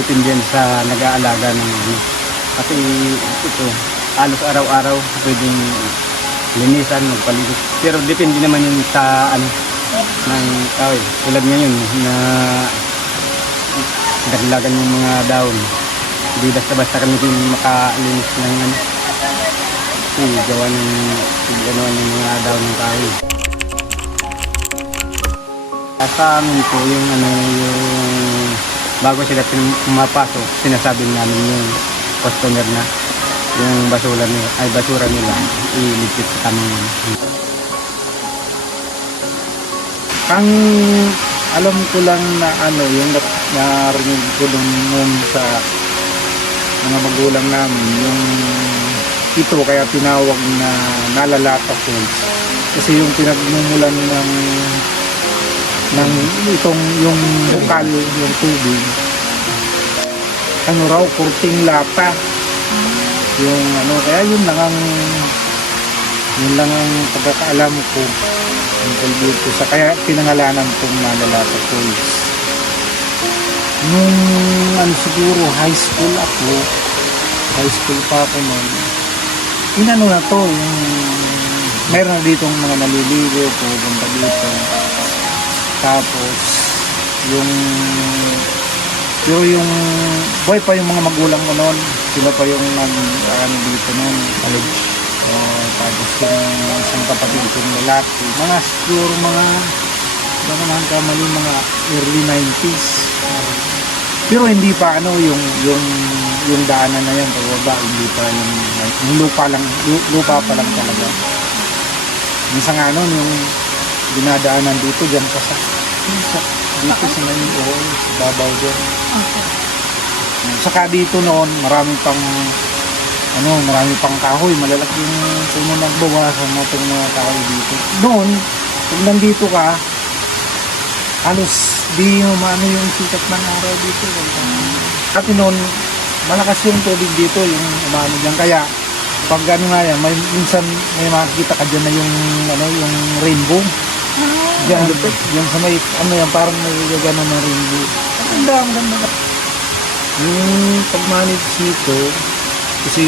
Depende yan sa nag-aalaga ng ano. Kasi ito, halos araw-araw pwedeng linisan, magpaligo. Pero depende naman yun sa ano, ng tao. Tulad ngayon na daglagan yung mga daon. Hindi basta-basta kami makalinis ng ano. Kasi gawa ng gano'n yung mga daon ng tao. Sa amin po yung ano, yung bago sila pumapasok, sinasabi namin yung customer na yung basura nila iligpit sa tamang. Ang alam ko lang na ano, yung narinig ko noon sa mga magulang namin, yung ito kaya tinawag na nalalata falls. Kasi yung pinagmumulan ng itong yung bukal, yung tubig, ano raw, kurting lata yung ano, kaya yun lang ang pagkakaalam ko tungkol dito sa kaya pinangalanan kong nalalata falls. Nung ano siguro high school pa ako noon, inano na to, yung meron na ditong mga naliligo pupunta dito. Tapos yung boy pa yung mga magulang ko noon, sila pa yung ano dito noon, college. Tapos yung isang kapatid kong lalaki, mga siguro mga early 90s. Pero hindi pa ano yung daanan na yan pababa, hindi pa yung lupa pa lang talaga. Minsan nga ano, yung dinadaanan dito dyan dito sa may sa babaw dyan. Okay. Saka dito noon marami pang kahoy, malalaki yung puno ng bawasan natin mga kahoy dito. Noon, kung nandito ka, halos di mo maano yung sikat ng araw dito. Kasi noon, malakas yung tubig dito, yung umano dyan. Kaya, pag ano nga yan, minsan may makikita ka dyan na yung rainbow. Diyan sa may, ano yan, parang may gano'n na rainbow. Ang ganda. Yung pag-manage nito, kasi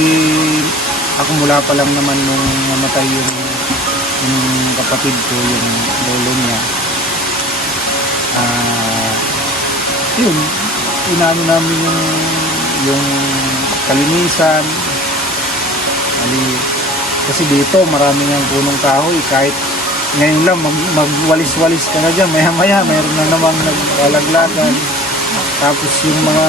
ako mula pa lang naman nung namatay yung kapatid ko, yung lolo niya. Yun, inano namin yung kalinisan. Kasi dito maraming ang punong kahoy, kahit ngayon lang magwalis-walis ka na dyan, maya-maya mayroon na namang naglalaglagan. Tapos yung mga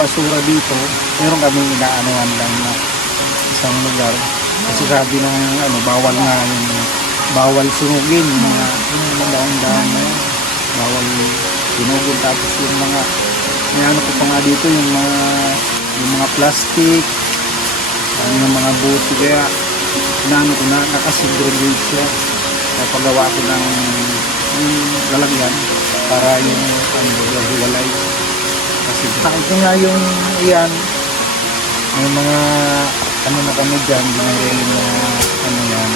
basura dito, meron kaming inaanuhan lang na isang lugar. Kasi sabi ng bawal sunugin yung mga daang-daang na yan. Bawal sunugin. Tapos yung mga ano ko pa nga dito, yung mga plastic, yung mga buti, kaya ko na nakasegregate siya. Napagawa ko ng lalagyan para yung hiwalay. Kasi ito nga yung iyan, may mga na kami dyan, binarili na yan,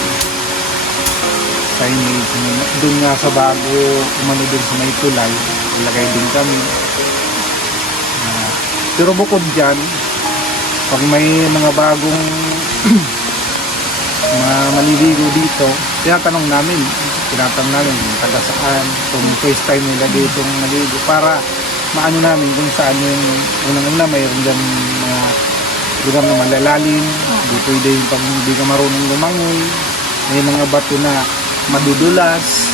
signage. Doon nga sa bago, doon sa may tulay, ilagay din kami. Pero bukod dyan, pag may mga bagong mga maliligo dito, tinatanong namin taga saan, kung first time nila dito maligo, para maano namin kung saan yung unang-una mayroon dyan mga lugar na malalalim, di pwede yung pag hindi ka marunong lumangoy, may mga bato na madudulas,